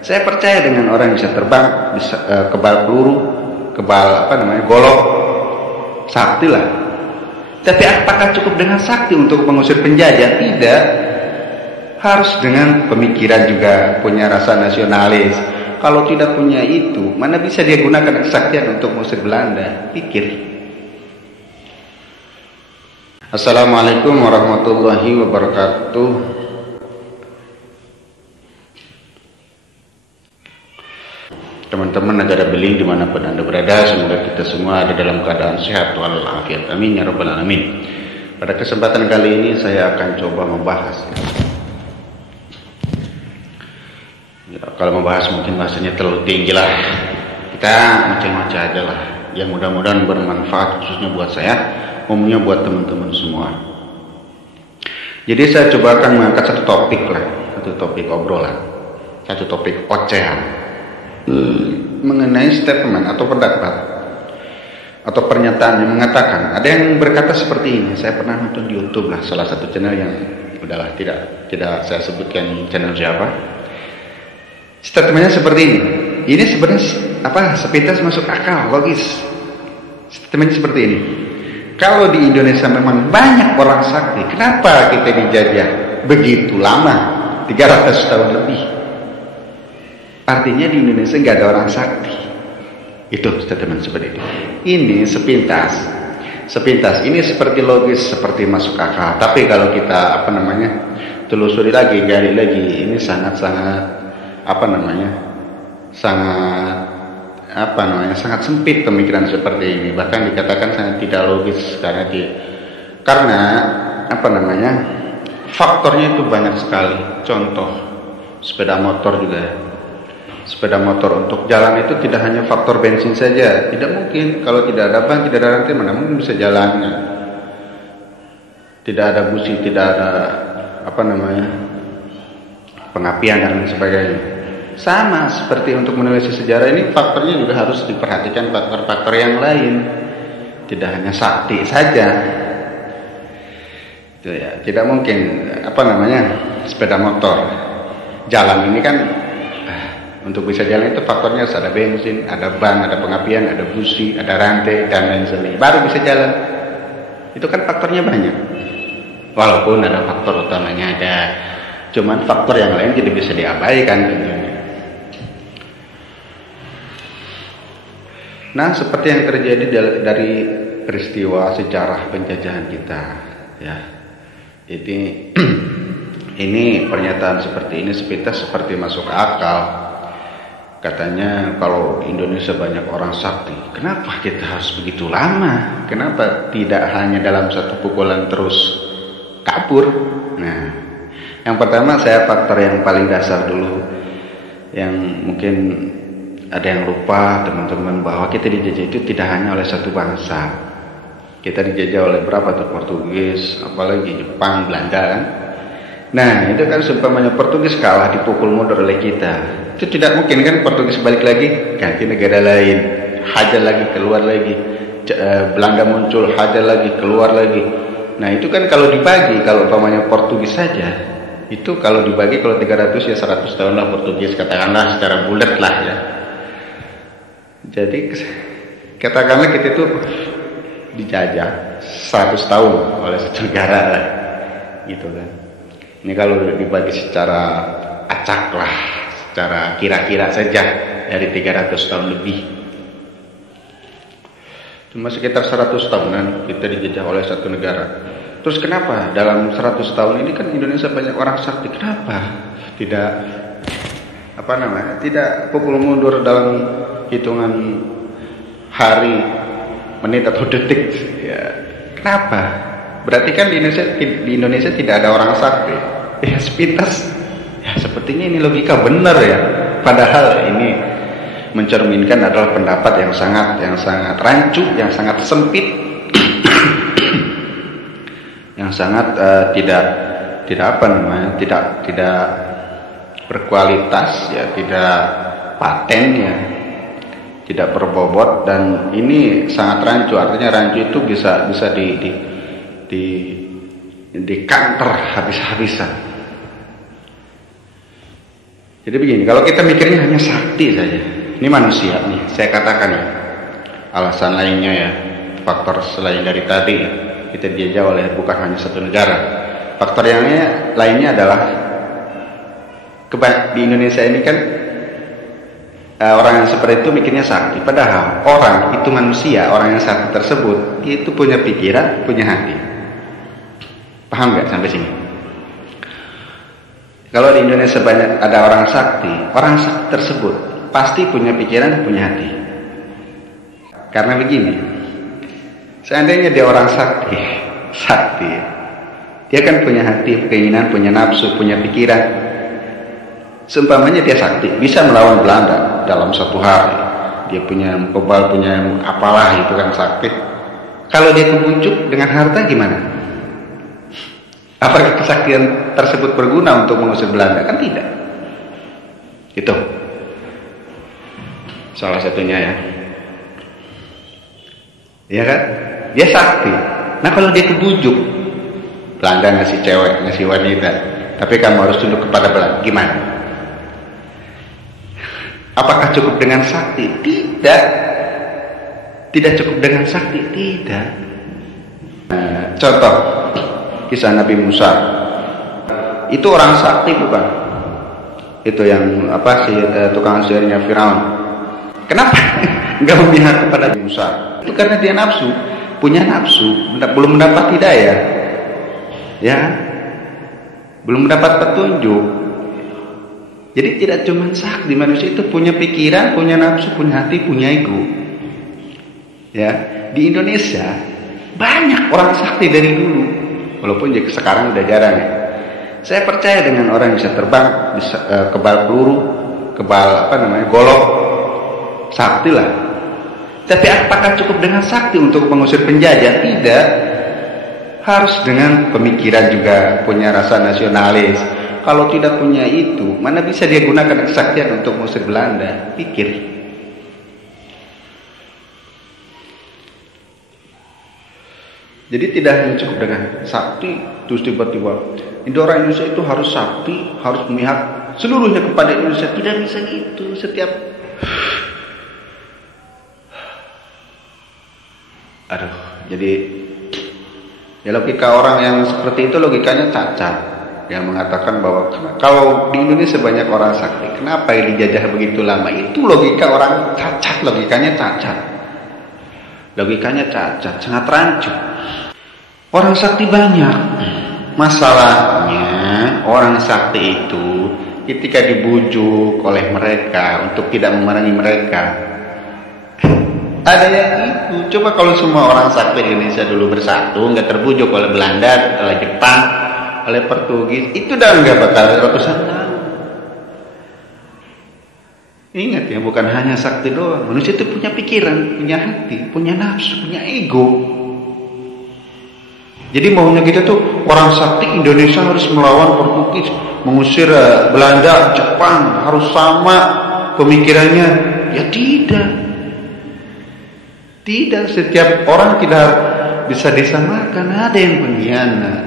Saya percaya dengan orang yang bisa terbang, bisa kebal peluru, kebal golok, sakti lah. Tapi apakah cukup dengan sakti untuk mengusir penjajah? Tidak. Harus dengan pemikiran juga, punya rasa nasionalis. Kalau tidak punya itu, mana bisa dia gunakan kesaktian untuk mengusir Belanda? Pikir. Assalamualaikum warahmatullahi wabarakatuh. Teman-teman negara beling dimanapun Anda berada, semoga kita semua ada dalam keadaan sehat walafiat. Amin ya rabbal alamin. Pada kesempatan kali ini saya akan coba membahas kalau membahas mungkin bahasanya terlalu tinggi lah. Kita macam-macam aja lah. Yang mudah-mudahan bermanfaat khususnya buat saya, umumnya buat teman-teman semua. Jadi saya coba akan mengangkat satu topik obrolan, satu topik ocehan mengenai statement atau pendapat atau pernyataan yang mengatakan, ada yang berkata seperti ini. Saya pernah nonton di YouTube lah, salah satu channel yang udahlah tidak saya sebutkan channel siapa. Statementnya seperti ini. Ini sebenarnya sepintas masuk akal, logis. Statementnya seperti ini. Kalau di Indonesia memang banyak orang sakti, kenapa kita dijajah begitu lama, 300 tahun lebih? Artinya di Indonesia nggak ada orang sakti. Itu statement seperti itu. Ini sepintas. Ini seperti logis, seperti masuk akal. Tapi kalau kita telusuri lagi, gali lagi, ini sangat sempit pemikiran seperti ini. Bahkan dikatakan sangat tidak logis karena faktornya itu banyak sekali. Contoh sepeda motor juga. Sepeda motor untuk jalan itu tidak hanya faktor bensin saja. Tidak mungkin kalau tidak ada ban, tidak ada rantai, mana mungkin bisa jalannya. Tidak ada busi, tidak ada pengapian dan sebagainya. Sama seperti untuk menulis sejarah ini, faktornya juga harus diperhatikan faktor-faktor yang lain. Tidak hanya sakti saja. Itu ya, tidak mungkin sepeda motor. Jalan ini kan untuk bisa jalan itu faktornya harus ada bensin, ada ban, ada pengapian, ada busi, ada rantai dan lain sebagainya. Baru bisa jalan. Itu kan faktornya banyak. Walaupun ada faktor utamanya ada, cuman faktor yang lain tidak bisa diabaikan tentunya. Nah, seperti yang terjadi dari peristiwa sejarah penjajahan kita, ya. Ini pernyataan seperti ini sepintas seperti masuk akal. Katanya kalau Indonesia banyak orang sakti, kenapa kita harus begitu lama? Kenapa tidak hanya dalam satu pukulan terus kabur? Nah, yang pertama faktor yang paling dasar dulu, yang mungkin ada yang lupa teman-teman, bahwa kita dijajah itu tidak hanya oleh satu bangsa. Kita dijajah oleh berapa tuh? Portugis, apalagi Jepang, Belanda kan? Nah, itu kan seumpamanya Portugis kalah, dipukul mundur oleh kita. Itu tidak mungkin kan Portugis balik lagi, ganti negara lain, hajar lagi, keluar lagi. Belanda muncul, hajar lagi, keluar lagi. Nah, itu kan kalau dibagi, kalau umpamanya Portugis saja, itu kalau dibagi, kalau 300 ya 100 tahun lah Portugis, katakanlah secara bulat lah ya. Jadi katakanlah kita itu dijajah 100 tahun oleh satu negara lah, gitu kan. Ini kalau dibagi secara acak lah, secara kira-kira saja, dari 300 tahun lebih. Cuma sekitar 100 tahunan kita dijajah oleh satu negara. Terus kenapa dalam 100 tahun ini kan Indonesia banyak orang sakti? Kenapa tidak tidak pukul mundur dalam hitungan hari, menit atau detik? Ya, kenapa? Berarti kan di Indonesia tidak ada orang sakti. Ya sepintas, ya sepertinya ini logika benar ya. Padahal ini mencerminkan adalah pendapat yang sangat rancu, yang sangat sempit, yang sangat tidak berkualitas ya, tidak paten ya, tidak berbobot, dan ini sangat rancu. Artinya rancu itu bisa di kantor habis-habisan. Jadi begini, kalau kita mikirnya hanya sakti saja, ini manusia nih, saya katakan ya, alasan lainnya ya, faktor selain dari tadi ya, kita dijajah oleh bukan hanya satu negara. Faktor yang lainnya adalah di Indonesia ini kan orang yang seperti itu mikirnya sakti, padahal orang itu manusia, orang yang sakti tersebut itu punya pikiran, punya hati. Paham nggak sampai sini? Kalau di Indonesia banyak ada orang sakti tersebut pasti punya pikiran, punya hati. Karena begini, seandainya dia orang sakti, dia kan punya hati, keinginan, punya nafsu, punya pikiran. Seumpamanya dia sakti, bisa melawan Belanda dalam satu hari. Dia punya kebal, punya apalah itu kan sakti. Kalau dia kebujuk dengan harta gimana? Apakah kesaktian tersebut berguna untuk mengusir Belanda? Kan tidak. Itu salah satunya ya. Iya kan? Dia sakti. Nah kalau dia kebujuk, Belanda ngasih cewek, ngasih wanita, tapi kamu harus tunduk kepada Belanda, gimana? Apakah cukup dengan sakti? Tidak. Tidak cukup dengan sakti, tidak. Contoh kisah Nabi Musa. Itu orang sakti bukan? Itu yang tukang sihirnya Firaun. Kenapa enggak memihak kepada Nabi Musa? Itu karena dia nafsu, punya nafsu, belum mendapat hidayah. Ya. Belum mendapat petunjuk. Jadi tidak cuma sakti, manusia itu punya pikiran, punya nafsu, punya hati, punya ego. Ya, di Indonesia banyak orang sakti dari dulu, walaupun sekarang udah jarang ya. Saya percaya dengan orang yang bisa terbang, bisa kebal peluru, golok, sakti lah. Tapi apakah cukup dengan sakti untuk mengusir penjajah? Tidak. Harus dengan pemikiran juga, punya rasa nasionalis. Kalau tidak punya itu, mana bisa dia gunakan kesaktian untuk mengusir Belanda? Pikir. Jadi tidak hanya cukup dengan sakti, terus tiba-tiba orang Indonesia itu harus sakti, harus memihak seluruhnya kepada Indonesia. Tidak bisa gitu. Jadi ya logika orang yang seperti itu logikanya cacat. Yang mengatakan bahwa kalau di Indonesia banyak orang sakti, kenapa yang dijajah begitu lama? Itu logika orang cacat, logikanya cacat, sangat rancu. Orang sakti banyak, masalahnya orang sakti itu ketika dibujuk oleh mereka untuk tidak memerangi mereka, ada yang itu. Coba kalau semua orang sakti Indonesia dulu bersatu, nggak terbujuk oleh Belanda, oleh Jepang, oleh Portugis, itu udah nggak bakal ratusan tahun. Ingat ya, bukan hanya sakti doang. Manusia itu punya pikiran, punya hati, punya nafsu, punya ego. Jadi maunya kita tuh orang sakti Indonesia harus melawan Portugis, mengusir Belanda, Jepang, harus sama pemikirannya. Ya tidak. Tidak, setiap orang tidak bisa disamakan. Ada yang pengkhianat,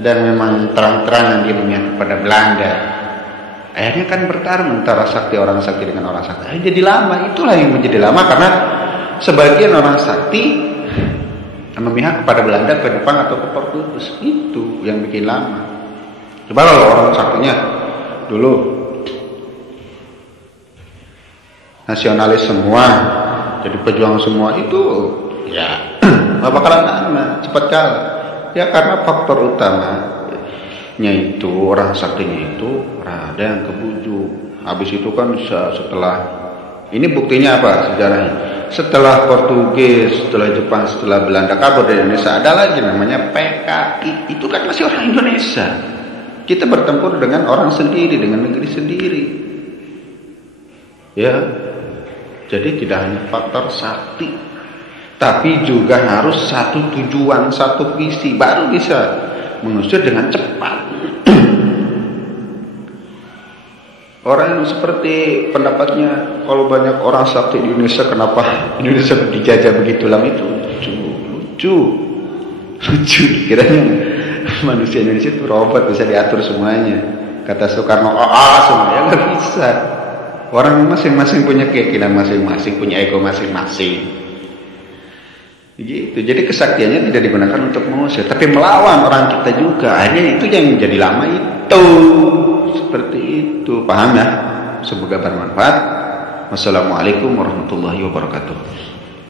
ada yang memang terang-terangan dia memihak kepada Belanda. Akhirnya kan bertarung antara sakti orang sakti dengan orang sakti. Akhirnya jadi lama. Itulah yang menjadi lama karena sebagian orang sakti memihak kepada Belanda, ke Jepang atau ke Portugis. Itu yang bikin lama. Coba kalau orang saktinya dulu nasionalis semua, jadi pejuang semua, itu ya nggak bakalan lama, cepat kalah. Ya karena faktor utamanya itu orang saktinya itu ada yang kebujuk. Habis itu kan setelah ini buktinya apa sejarahnya? Setelah Portugis, setelah Jepang, setelah Belanda kabur dari Indonesia, ada lagi namanya PKI. Itu kan masih orang Indonesia. Kita bertempur dengan orang sendiri, dengan negeri sendiri. Ya, jadi tidak hanya faktor sakti, tapi juga harus satu tujuan, satu visi, baru bisa mengusir dengan cepat. Orang yang seperti pendapatnya, kalau banyak orang sakti di Indonesia, kenapa Indonesia dijajah begitu lama? Itu lucu. Kiranya manusia Indonesia itu robot, bisa diatur semuanya. kata Soekarno, semua ya nggak bisa. Orang masing-masing punya keyakinan masing-masing, punya ego masing-masing. Gitu. Jadi kesaktiannya tidak digunakan untuk mengusir, tapi melawan orang kita juga. Akhirnya itu yang jadi lama itu. Seperti itu. Paham ya? Semoga bermanfaat. Wassalamualaikum warahmatullahi wabarakatuh.